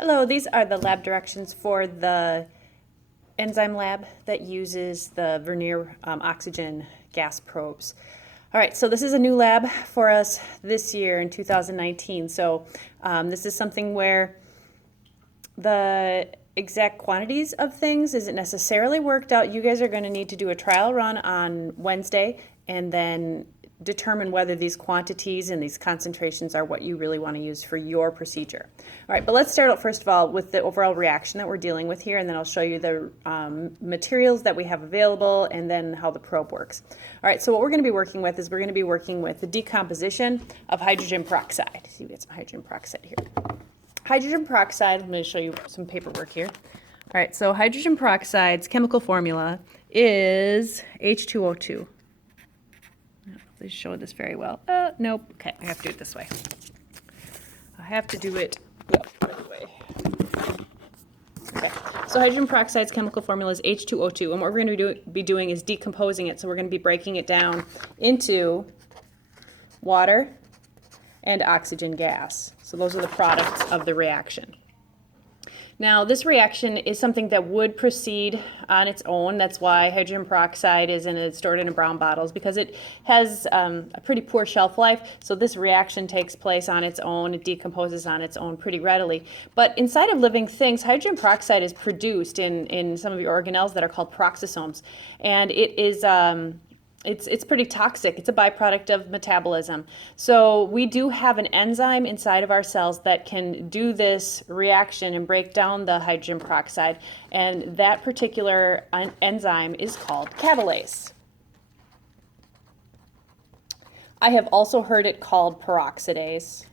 Hello, these are the lab directions for the enzyme lab that uses the Vernier oxygen gas probes. All right, so this is a new lab for us this year in 2019. So this is something where the exact quantities of things isn't necessarily worked out. You guys are going to need to do a trial run on Wednesday and then determine whether these quantities and these concentrations are what you really want to use for your procedure. All right, but let's start out first of all with the overall reaction that we're dealing with here, and then I'll show you the materials that we have available and then how the probe works. All right, so what we're going to be working with is we're going to be working with the decomposition of hydrogen peroxide. See, we got some hydrogen peroxide here. Hydrogen peroxide, I'm going to show you some paperwork here. All right, so hydrogen peroxide's chemical formula is H2O2. They show this very well. Nope. Okay, I have to do it this way. I have to do it the other way. Okay, so hydrogen peroxide's chemical formula is H2O2, and what we're going to be doing is decomposing it. So we're going to be breaking it down into water and oxygen gas. So those are the products of the reaction. Now, this reaction is something that would proceed on its own. That's why hydrogen peroxide is stored in brown bottles, because it has a pretty poor shelf life. So this reaction takes place on its own. It decomposes on its own pretty readily. But inside of living things, hydrogen peroxide is produced in some of your organelles that are called peroxisomes. And it is it's pretty toxic. It's a byproduct of metabolism. So we do have an enzyme inside of our cells that can do this reaction and break down the hydrogen peroxide, and that particular enzyme is called catalase. I have also heard it called peroxidase.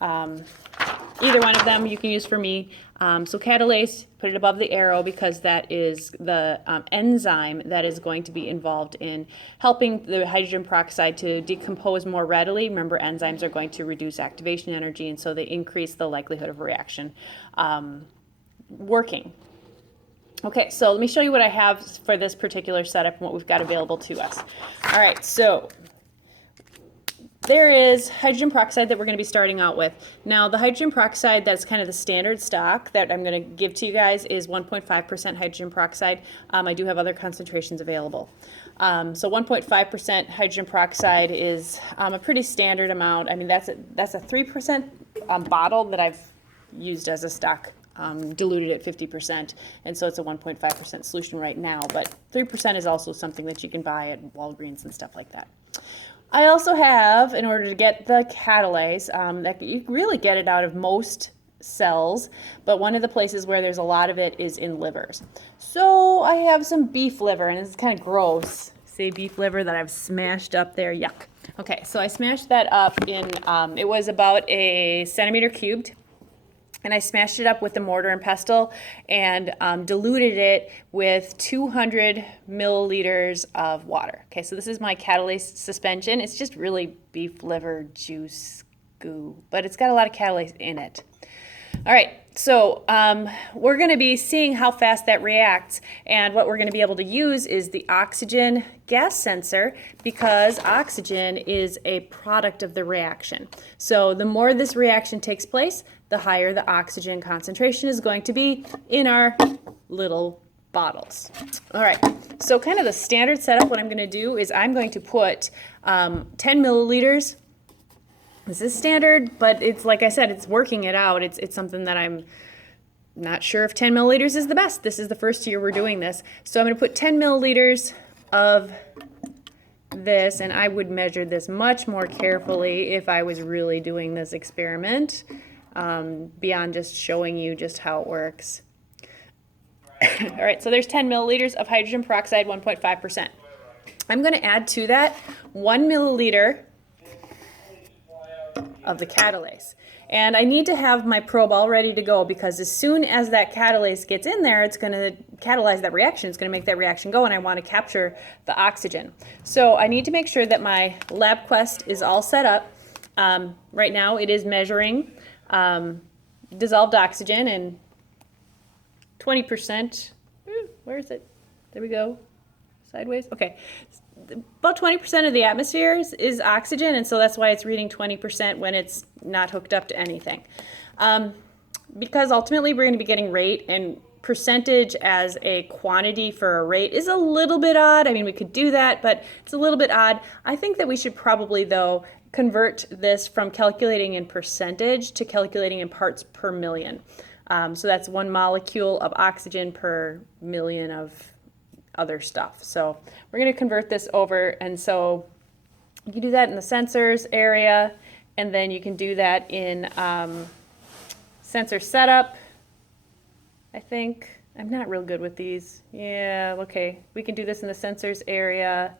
Either one of them you can use for me. So catalase, put it above the arrow because that is the enzyme that is going to be involved in helping the hydrogen peroxide to decompose more readily. Remember, enzymes are going to reduce activation energy, and so they increase the likelihood of a reaction working. Okay, so let me show you what I have for this particular setup and what we've got available to us. All right, so there is hydrogen peroxide that we're going to be starting out with. Now, the hydrogen peroxide that's kind of the standard stock that I'm going to give to you guys is 1.5% hydrogen peroxide. I do have other concentrations available. So 1.5% hydrogen peroxide is a pretty standard amount. I mean, that's a 3% bottle that I've used as a stock, diluted at 50%, and so it's a 1.5% solution right now, but 3% is also something that you can buy at Walgreens and stuff like that. I also have, in order to get the catalase, that you really get it out of most cells, but one of the places where there's a lot of it is in livers. So I have some beef liver, and it's kind of gross. Say beef liver that I've smashed up there, yuck. Okay, so I smashed that up in, it was about a centimeter cubed. And I smashed it up with the mortar and pestle and diluted it with 200 milliliters of water. Okay, so this is my catalase suspension. It's just really beef liver juice goo, but it's got a lot of catalase in it. All right, so we're going to be seeing how fast that reacts, and what we're going to be able to use is the oxygen gas sensor, because oxygen is a product of the reaction. So the more this reaction takes place, the higher the oxygen concentration is going to be in our little bottles. All right, so kind of the standard setup, what I'm going to do is I'm going to put 10 milliliters. This is standard, but it's, like I said, it's working it out. It's something that I'm not sure if 10 milliliters is the best. This is the first year we're doing this. So I'm going to put 10 milliliters of this, and I would measure this much more carefully if I was really doing this experiment, beyond just showing you just how it works. All right, so there's 10 milliliters of hydrogen peroxide, 1.5%. I'm going to add to that 1 milliliter of the catalase. And I need to have my probe all ready to go, because as soon as that catalase gets in there, it's going to catalyze that reaction. It's going to make that reaction go, and I want to capture the oxygen. So I need to make sure that my LabQuest is all set up. Right now it is measuring dissolved oxygen and 20%. Where is it? There we go. Sideways. Okay. About 20% of the atmosphere is oxygen, and so that's why it's reading 20% when it's not hooked up to anything. because ultimately we're going to be getting rate, and percentage as a quantity for a rate is a little bit odd. I mean, we could do that, but it's a little bit odd. I think that we should probably, though, convert this from calculating in percentage to calculating in parts per million. So that's 1 molecule of oxygen per million of other stuff. So we're going to convert this over, and so you can do that in the sensors area, and then you can do that in sensor setup. I think I'm not real good with these. Yeah, okay. We can do this in the sensors area.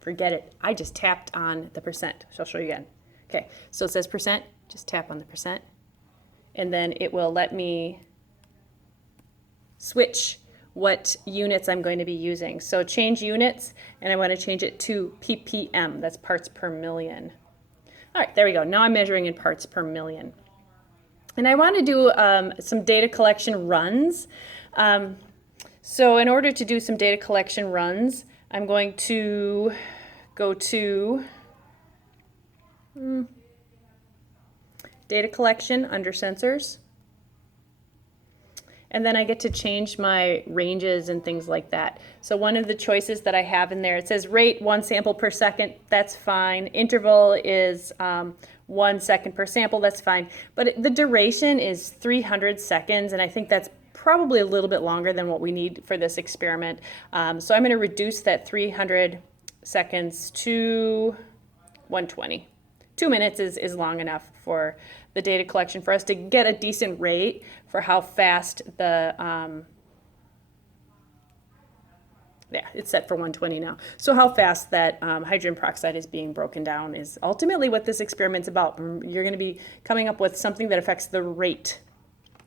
Forget it. I just tapped on the percent. So I'll show you again. Okay, so it says percent. Just tap on the percent. And then it will let me switch what units I'm going to be using. So change units, and I want to change it to ppm. That's parts per million. All right, there we go. Now I'm measuring in parts per million. And I want to do some data collection runs. So in order to do some data collection runs, I'm going to go to data collection under sensors. And then I get to change my ranges and things like that. So one of the choices that I have in there, it says rate 1 sample per second, that's fine. Interval is 1 second per sample, that's fine. But the duration is 300 seconds, and I think that's probably a little bit longer than what we need for this experiment. So I'm going to reduce that 300 seconds to 120. 2 minutes is long enough for the data collection for us to get a decent rate for how fast the, yeah, it's set for 120 now. So how fast that hydrogen peroxide is being broken down is ultimately what this experiment's about. You're going to be coming up with something that affects the rate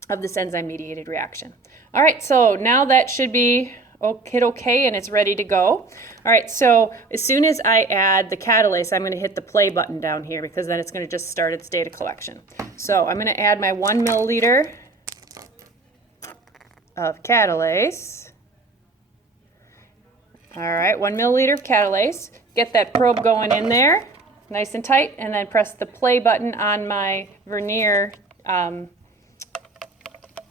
of this enzyme-mediated reaction. All right, so now that should be hit OK, and it's ready to go. All right, so as soon as I add the catalase, I'm going to hit the play button down here, because then it's going to just start its data collection. So I'm going to add my 1 milliliter of catalase. All right, 1 milliliter of catalase. Get that probe going in there, nice and tight, and then press the play button on my vernier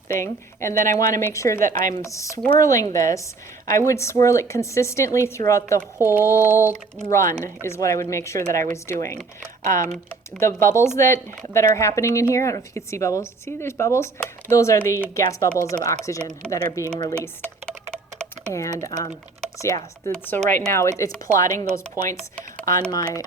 thing. And then I want to make sure that I'm swirling this. I would swirl it consistently throughout the whole run is what I would make sure that I was doing. The bubbles that are happening in here, I don't know if you can see bubbles. See, there's bubbles. Those are the gas bubbles of oxygen that are being released. And so yeah, so right now it's plotting those points on my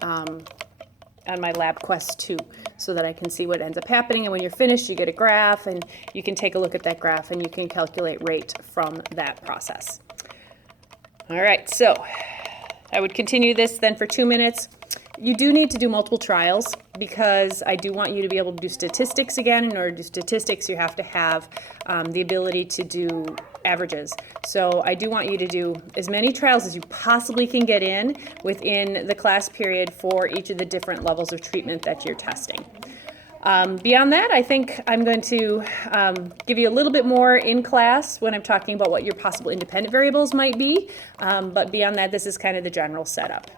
LabQuest 2 so that I can see what ends up happening. And when you're finished, you get a graph, and you can take a look at that graph, and you can calculate rate from that process. All right, so I would continue this then for 2 minutes. You do need to do multiple trials, because I do want you to be able to do statistics again. In order to do statistics, you have to have the ability to do averages. So I do want you to do as many trials as you possibly can get in within the class period for each of the different levels of treatment that you're testing. Beyond that, I think I'm going to give you a little bit more in class when I'm talking about what your possible independent variables might be. But beyond that, this is kind of the general setup.